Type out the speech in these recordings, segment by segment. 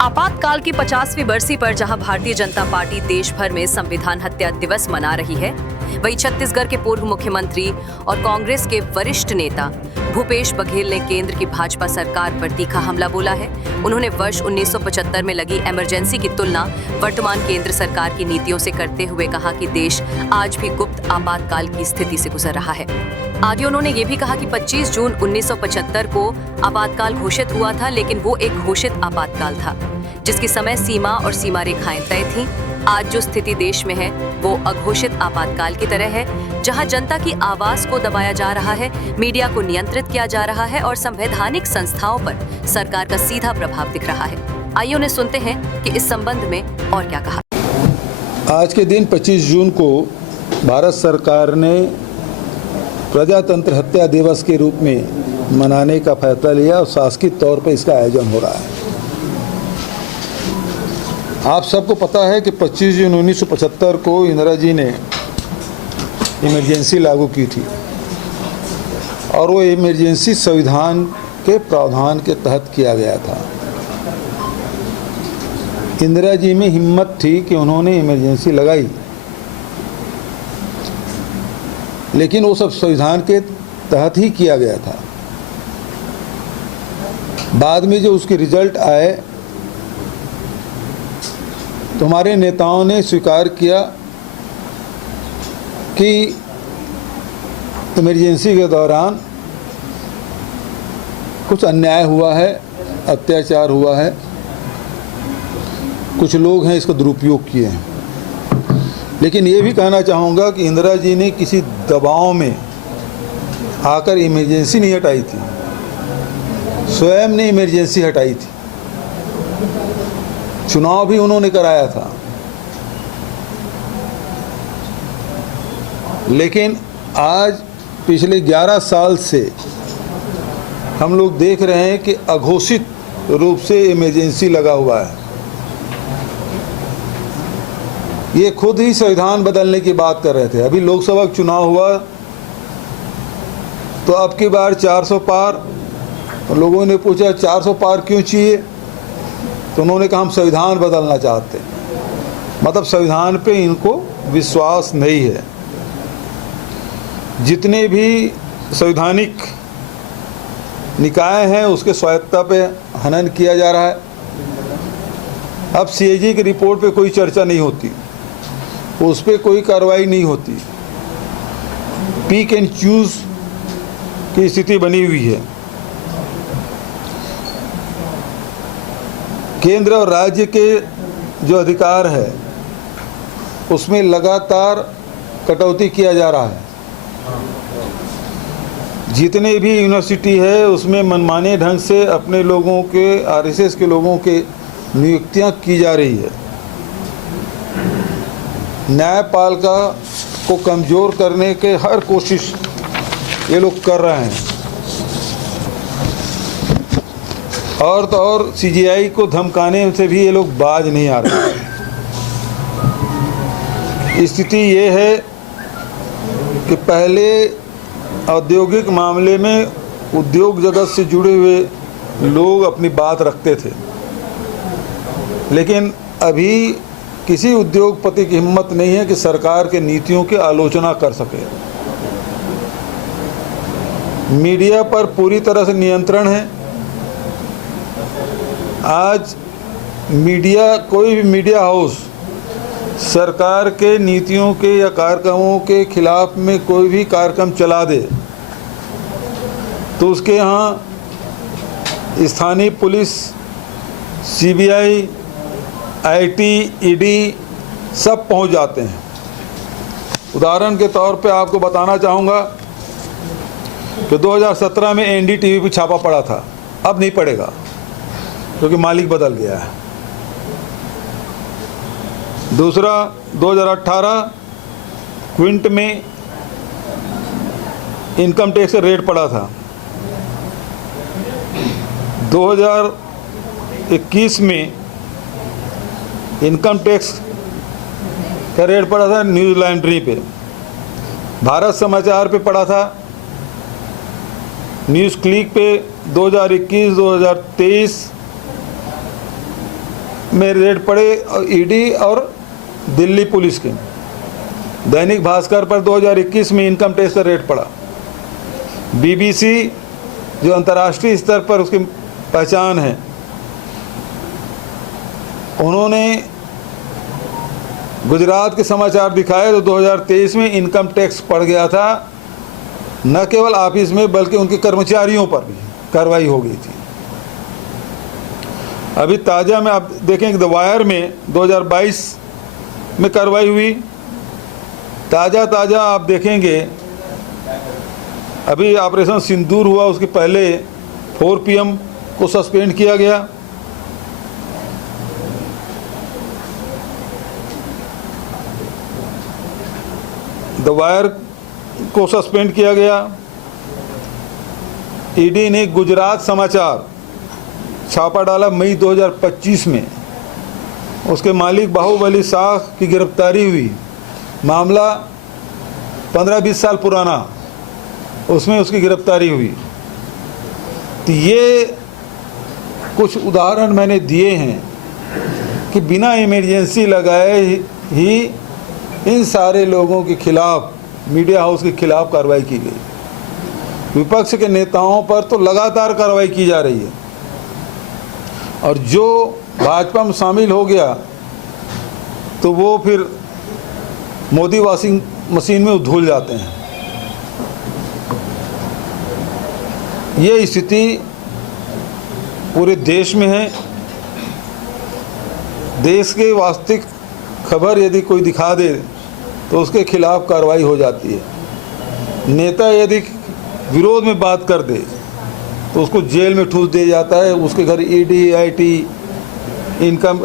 आपातकाल की 50वीं बरसी पर जहां भारतीय जनता पार्टी देश भर में संविधान हत्या दिवस मना रही है, वहीं छत्तीसगढ़ के पूर्व मुख्यमंत्री और कांग्रेस के वरिष्ठ नेता भूपेश बघेल ने केंद्र की भाजपा सरकार पर तीखा हमला बोला है। उन्होंने वर्ष 1975 में लगी इमरजेंसी की तुलना वर्तमान केंद्र सरकार की नीतियों से करते हुए कहा कि देश आज भी गुप्त आपातकाल की स्थिति से गुजर रहा है। आगे उन्होंने ये भी कहा कि 25 जून 1975 को आपातकाल घोषित हुआ था, लेकिन वो एक घोषित आपातकाल था जिसकी समय सीमा और सीमा रेखाएं तय थीं। आज जो स्थिति देश में है वो अघोषित आपातकाल की तरह है, जहां जनता की आवाज को दबाया जा रहा है, मीडिया को नियंत्रित किया जा रहा है और संवैधानिक संस्थाओं पर सरकार का सीधा प्रभाव दिख रहा है। आइए उन्हें सुनते हैं कि इस संबंध में और क्या कहा। आज के दिन 25 जून को भारत सरकार ने प्रजातंत्र हत्या दिवस के रूप में मनाने का फैसला लिया और शासकीय तौर पर इसका आयोजन हो रहा है। आप सबको पता है कि 25 जून 1975 को इंदिरा जी ने इमरजेंसी लागू की थी और वो इमरजेंसी संविधान के प्रावधान के तहत किया गया था। इंदिरा जी में हिम्मत थी कि उन्होंने इमरजेंसी लगाई, लेकिन वो सब संविधान के तहत ही किया गया था। बाद में जो उसके रिजल्ट आए तो हमारे नेताओं ने स्वीकार किया कि इमरजेंसी के दौरान कुछ अन्याय हुआ है, अत्याचार हुआ है, कुछ लोग हैं इसका दुरुपयोग किए हैं। लेकिन ये भी कहना चाहूँगा कि इंदिरा जी ने किसी दबाव में आकर इमरजेंसी नहीं हटाई थी, स्वयं ने इमरजेंसी हटाई थी। चुनाव भी उन्होंने कराया था, लेकिन आज पिछले 11 साल से हम लोग देख रहे हैं कि अघोषित रूप से इमरजेंसी लगा हुआ है। ये खुद ही संविधान बदलने की बात कर रहे थे। अभी लोकसभा चुनाव हुआ तो अब की बार 400 पार, और लोगों ने पूछा 400 पार क्यों चाहिए, तो उन्होंने कहा हम संविधान बदलना चाहते हैं। मतलब संविधान पे इनको विश्वास नहीं है। जितने भी संवैधानिक निकाय हैं उसके स्वायत्ता पे हनन किया जा रहा है। अब सीएजी की रिपोर्ट पे कोई चर्चा नहीं होती, उस पर कोई कार्रवाई नहीं होती। पिक एंड चूज की स्थिति बनी हुई है। केंद्र और राज्य के जो अधिकार है उसमें लगातार कटौती किया जा रहा है। जितने भी यूनिवर्सिटी है उसमें मनमाने ढंग से अपने लोगों के, आरएसएस के लोगों के नियुक्तियां की जा रही है। न्यायपालिका को कमज़ोर करने के हर कोशिश ये लोग कर रहे हैं। और तो और सीजीआई को धमकाने से भी ये लोग बाज नहीं आ रहे। स्थिति ये है कि पहले औद्योगिक मामले में उद्योग जगत से जुड़े हुए लोग अपनी बात रखते थे, लेकिन अभी किसी उद्योगपति की हिम्मत नहीं है कि सरकार के नीतियों की आलोचना कर सके। मीडिया पर पूरी तरह से नियंत्रण है। आज मीडिया, कोई भी मीडिया हाउस सरकार के नीतियों के या कार्यक्रमों के खिलाफ में कोई भी कार्यक्रम चला दे तो उसके यहाँ स्थानीय पुलिस, सीबीआई, आईटी, ईडी सब पहुंच जाते हैं। उदाहरण के तौर पे आपको बताना चाहूँगा कि 2017 में एनडीटीवी पे छापा पड़ा था, अब नहीं पड़ेगा क्योंकि मालिक बदल गया है। दूसरा, 2018 क्विंट में इनकम टैक्स का रेट पड़ा था। 2021 में इनकम टैक्स का रेट पड़ा था न्यूज़ लॉन्ड्री पे, भारत समाचार पे पड़ा था, न्यूज़ क्लिक पे 2021-2023 में रेड पड़े, ईडी और दिल्ली पुलिस के। दैनिक भास्कर पर 2021 में इनकम टैक्स का रेड पड़ा। बीबीसी जो अंतर्राष्ट्रीय स्तर पर उसकी पहचान है, उन्होंने गुजरात के समाचार दिखाए तो 2023 में इनकम टैक्स पड़ गया था। न केवल ऑफिस में बल्कि उनके कर्मचारियों पर भी कार्रवाई हो गई थी। अभी ताज़ा में आप देखें द वायर में 2022 में कार्रवाई हुई। ताज़ा आप देखेंगे अभी ऑपरेशन सिंदूर हुआ, उसके पहले 4 PM को सस्पेंड किया गया। द वायर को सस्पेंड किया गया। ईडी ने गुजरात समाचार छापा डाला मई 2025 में, उसके मालिक बाहुबली शाह की गिरफ्तारी हुई। मामला 15-20 साल पुराना, उसमें उसकी गिरफ्तारी हुई। तो ये कुछ उदाहरण मैंने दिए हैं कि बिना इमरजेंसी लगाए ही इन सारे लोगों के खिलाफ, मीडिया हाउस के खिलाफ कार्रवाई की गई। विपक्ष के नेताओं पर तो लगातार कार्रवाई की जा रही है, और जो भाजपा में शामिल हो गया तो वो फिर मोदी वॉशिंग मशीन में धुल जाते हैं। ये स्थिति पूरे देश में है। देश के वास्तविक खबर यदि कोई दिखा दे तो उसके खिलाफ कार्रवाई हो जाती है। नेता यदि विरोध में बात कर दे तो उसको जेल में ठूस दिया जाता है। उसके घर ईडी, आईटी, इनकम,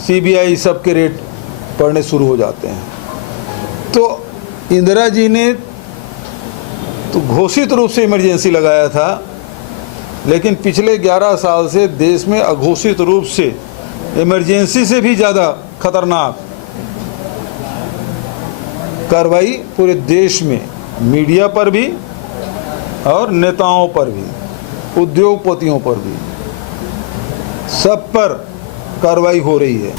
सीबीआई सब के रेट पड़ने शुरू हो जाते हैं। तो इंदिरा जी ने तो घोषित रूप से इमरजेंसी लगाया था, लेकिन पिछले 11 साल से देश में अघोषित रूप से इमरजेंसी से भी ज़्यादा खतरनाक कार्रवाई पूरे देश में, मीडिया पर भी और नेताओं पर भी, उद्योगपतियों पर भी, सब पर कार्रवाई हो रही है।